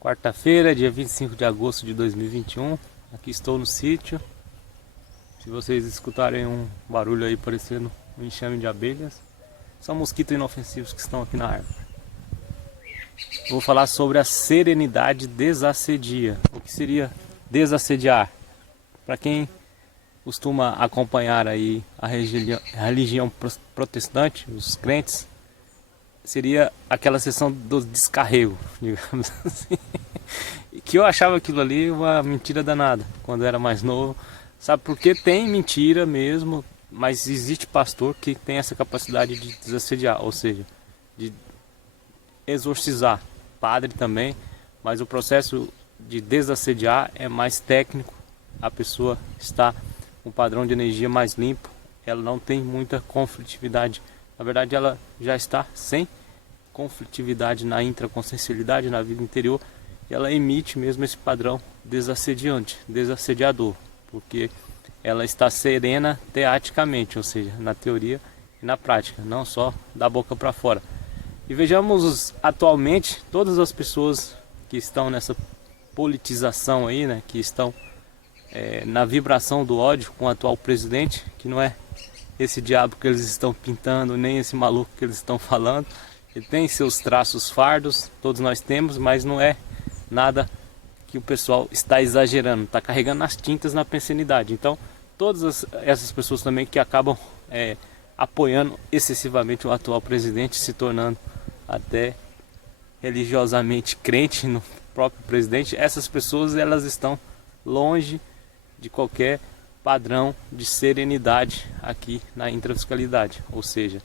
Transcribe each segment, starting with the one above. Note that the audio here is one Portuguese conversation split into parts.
Quarta-feira, dia 25 de agosto de 2021. Aqui estou no sítio. Se vocês escutarem um barulho aí parecendo um enxame de abelhas, são mosquitos inofensivos que estão aqui na árvore. Vou falar sobre a serenidade desassedia. O que seria desassediar? Para quem costuma acompanhar aí a religião protestante, os crentes, seria aquela sessão do descarrego, digamos assim. Que eu achava aquilo ali uma mentira danada quando eu era mais novo. Sabe por que tem mentira mesmo, mas existe pastor que tem essa capacidade de desassediar, ou seja, de exorcizar. Padre também, mas o processo de desassediar é mais técnico. A pessoa está com um padrão de energia mais limpo, ela não tem muita conflitividade. Na verdade, ela já está sem conflitividade na intraconsciencialidade, na vida interior, e ela emite mesmo esse padrão desassediante, desassediador, porque ela está serena teaticamente, ou seja, na teoria e na prática, não só da boca para fora. E vejamos atualmente todas as pessoas que estão nessa politização aí, né, que estão na vibração do ódio com o atual presidente, que não é esse diabo que eles estão pintando, nem esse maluco que eles estão falando. Ele tem seus traços fardos, todos nós temos, mas não é nada que o pessoal está exagerando, está carregando as tintas na pensanidade. Então, todas essas pessoas também que acabam apoiando excessivamente o atual presidente, se tornando até religiosamente crente no próprio presidente, essas pessoas elas estão longe de qualquer padrão de serenidade aqui na intrafiscalidade. Ou seja,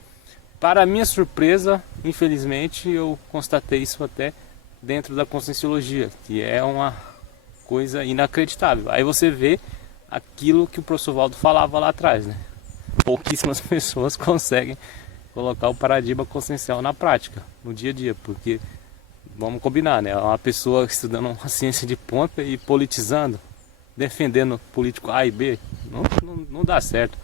para minha surpresa, infelizmente, eu constatei isso até dentro da conscienciologia, que é uma coisa inacreditável. Aí você vê aquilo que o professor Valdo falava lá atrás, né? Pouquíssimas pessoas conseguem colocar o paradigma consciencial na prática, no dia a dia, porque, vamos combinar, né? Uma pessoa estudando uma ciência de ponta e politizando, defendendo político A e B, não dá certo.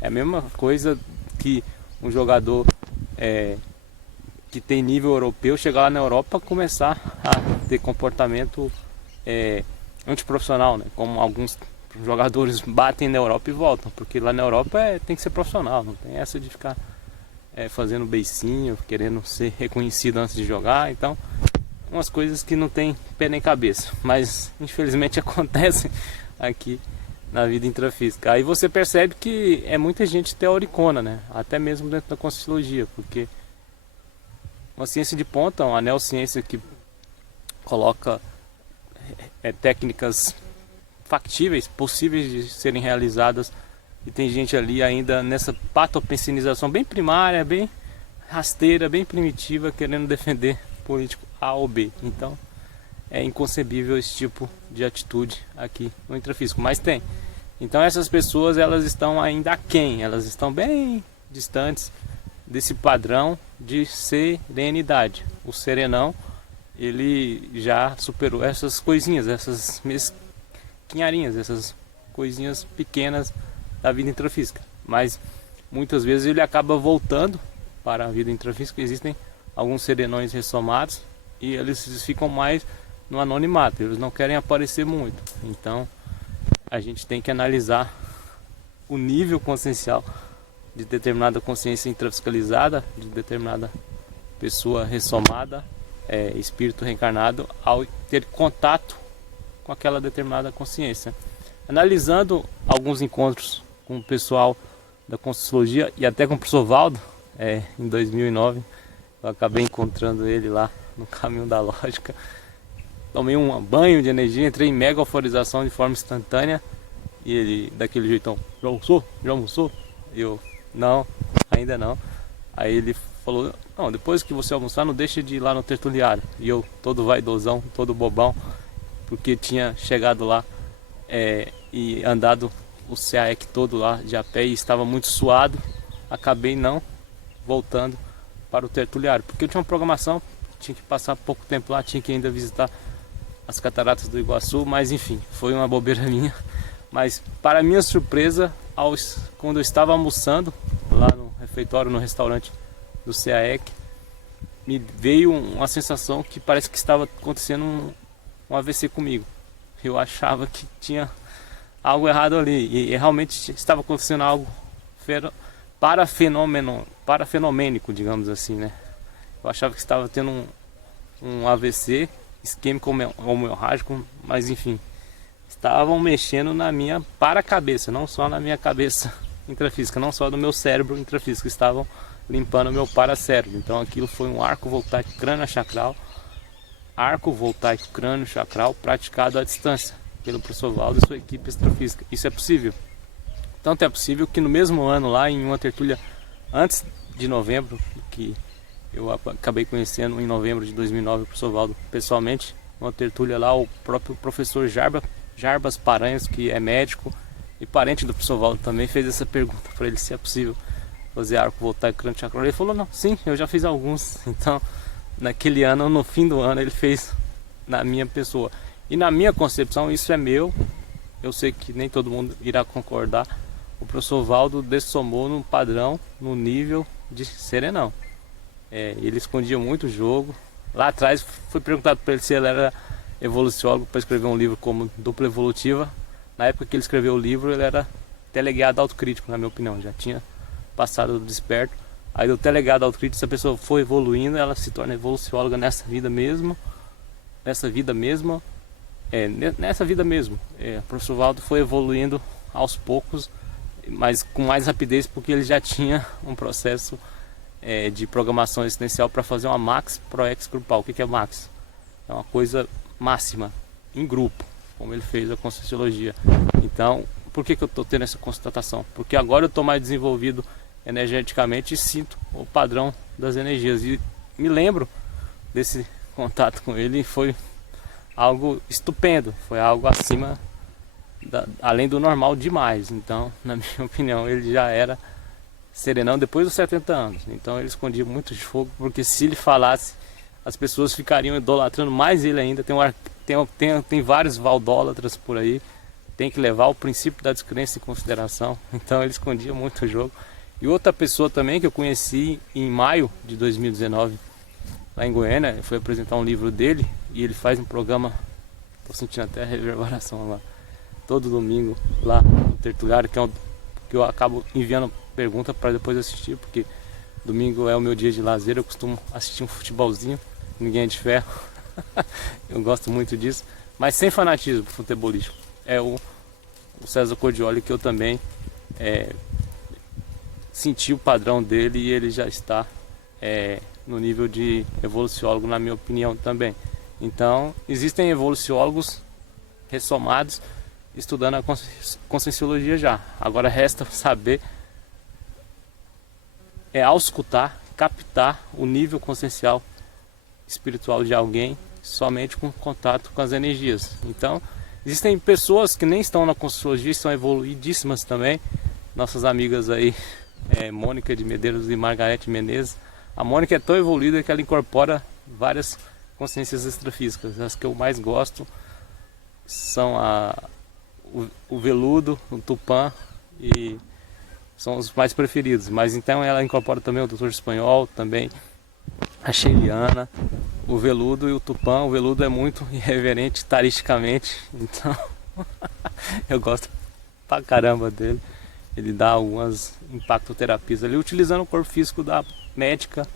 É a mesma coisa que um jogador que tem nível europeu chegar lá na Europa começar a ter comportamento antiprofissional, né? Como alguns jogadores batem na Europa e voltam, porque lá na Europa tem que ser profissional, não tem essa de ficar fazendo beicinho, querendo ser reconhecido antes de jogar. Então, umas coisas que não tem pé nem cabeça, mas infelizmente acontecem aqui na vida intrafísica. Aí você percebe que é muita gente teoricona, né? Até mesmo dentro da conscienciologia, porque uma ciência de ponta, uma neociência que coloca técnicas factíveis, possíveis de serem realizadas, e tem gente ali ainda nessa patopensinização bem primária, bem rasteira, bem primitiva, querendo defender político A ou B. Então é inconcebível esse tipo de atitude aqui no intrafísico, mas tem. Então essas pessoas elas estão ainda aquém, elas estão bem distantes desse padrão de serenidade. O serenão, ele já superou essas coisinhas, essas mesquinharinhas, essas coisinhas pequenas da vida intrafísica, mas muitas vezes ele acaba voltando para a vida intrafísica. Existem alguns serenões ressomados e eles ficam mais no anonimato, eles não querem aparecer muito. Então a gente tem que analisar o nível consciencial de determinada consciência intrafiscalizada, de determinada pessoa ressomada, espírito reencarnado, ao ter contato com aquela determinada consciência. Analisando alguns encontros com o pessoal da Conscienciologia e até com o professor Valdo, em 2009, eu acabei encontrando ele lá no caminho da lógica. Tomei um banho de energia, entrei em mega euforização de forma instantânea, e ele, daquele jeitão: já almoçou? Já almoçou? Eu: não, ainda não. Aí ele falou: não, depois que você almoçar, não deixa de ir lá no tertuliário. E eu, todo vaidosão, todo bobão, porque tinha chegado lá e andado o CAEC todo lá de a pé e estava muito suado, acabei não voltando para o tertuliário, porque eu tinha uma programação, tinha que passar pouco tempo lá, tinha que ainda visitar as cataratas do Iguaçu, mas enfim, foi uma bobeira minha. Mas para minha surpresa, quando eu estava almoçando lá no refeitório, no restaurante do CAEC, me veio uma sensação que parece que estava acontecendo um AVC comigo. Eu achava que tinha algo errado ali, e realmente estava acontecendo algo parafenomênico, digamos assim, né? Eu achava que estava tendo um AVC isquêmico hemorrágico, mas enfim, estavam mexendo na minha paracabeça, não só na minha cabeça intrafísica, não só no meu cérebro intrafísico, estavam limpando o meu paracérebro. Então aquilo foi um arco voltaico crânio-chacral, praticado à distância pelo professor Valdo e sua equipe extrafísica. Isso é possível. Tanto é possível que no mesmo ano, lá em uma tertúlia antes de novembro, que eu acabei conhecendo em novembro de 2009 o professor Valdo pessoalmente, uma tertúlia lá, o próprio professor Jarbas Paranhos, que é médico e parente do professor Valdo, também fez essa pergunta para ele se é possível fazer arco voltaico crânio-chacral. Ele falou, não, sim, eu já fiz alguns. Então, naquele ano, no fim do ano, ele fez na minha pessoa. E na minha concepção, isso é meu. Eu sei que nem todo mundo irá concordar. O professor Valdo dessomou no padrão, no nível de serenão. Ele escondia muito o jogo. Lá atrás foi perguntado para ele se ele era evoluciólogo para escrever um livro como Dupla Evolutiva. Na época que ele escreveu o livro, ele era teleguiado autocrítico, na minha opinião. Já tinha passado do desperto. Aí do teleguiado autocrítico, se a pessoa for evoluindo, ela se torna evolucióloga nessa vida mesmo. O professor Valdo foi evoluindo aos poucos, mas com mais rapidez, porque ele já tinha um processo de programação existencial para fazer uma Max Pro-Ex grupal. O que é Max? É uma coisa máxima, em grupo, como ele fez a Conscienciologia. Então, por que eu estou tendo essa constatação? Porque agora eu estou mais desenvolvido energeticamente e sinto o padrão das energias. E me lembro desse contato com ele, e foi algo estupendo, foi algo acima, além do normal demais. Então, na minha opinião, ele já era serenão depois dos 70 anos. Então ele escondia muito jogo, porque se ele falasse, as pessoas ficariam idolatrando mais ele ainda. Tem vários valdólatras por aí. Tem que levar o princípio da descrença em consideração. Então ele escondia muito o jogo. E outra pessoa também que eu conheci em maio de 2019, lá em Goiânia, eu fui apresentar um livro dele, e ele faz um programa, tô sentindo até a reverberação lá, todo domingo lá no Tertuliário, que eu acabo enviando pergunta para depois assistir, porque domingo é o meu dia de lazer. Eu costumo assistir um futebolzinho, ninguém é de ferro. Eu gosto muito disso, mas sem fanatismo futebolístico. É o César Cordioli, que eu também senti o padrão dele, e ele já está no nível de evoluciólogo, na minha opinião também. Então existem evoluciólogos ressomados estudando a Conscienciologia já. Agora resta saber, ao escutar, captar o nível consciencial espiritual de alguém somente com contato com as energias. Então existem pessoas que nem estão na Conscienciologia, são evoluidíssimas também. Nossas amigas aí, Mônica de Medeiros e Margarete Menezes. A Mônica é tão evoluída que ela incorpora várias consciências extrafísicas. As que eu mais gosto são o Veludo, o Tupã, e são os mais preferidos. Mas então ela incorpora também o Doutor Espanhol, também a Sheiliana, o Veludo e o Tupã. O Veludo é muito irreverente taristicamente, então eu gosto pra caramba dele. Ele dá algumas impactoterapias ali, utilizando o corpo físico da médica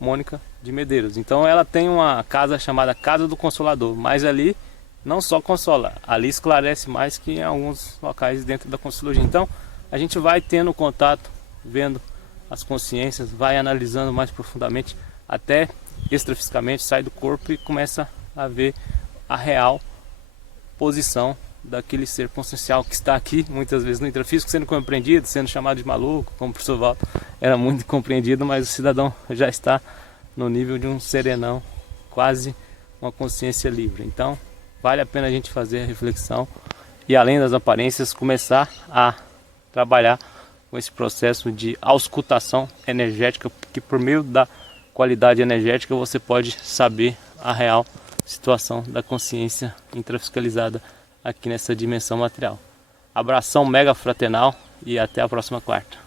Mônica de Medeiros. Então ela tem uma casa chamada Casa do Consolador, mas ali não só consola, ali esclarece mais que em alguns locais dentro da Conscienciologia. Então a gente vai tendo contato, vendo as consciências, vai analisando mais profundamente, até extrafisicamente sai do corpo e começa a ver a real posição daquele ser consciencial que está aqui, muitas vezes no intrafísico, sendo compreendido, sendo chamado de maluco, como o professor Valdo era muito compreendido, mas o cidadão já está no nível de um serenão, quase uma consciência livre. Então vale a pena a gente fazer a reflexão e, além das aparências, começar a trabalhar com esse processo de auscultação energética, porque por meio da qualidade energética você pode saber a real situação da consciência intrafiscalizada aqui nessa dimensão material. Abração mega fraternal e até a próxima quarta.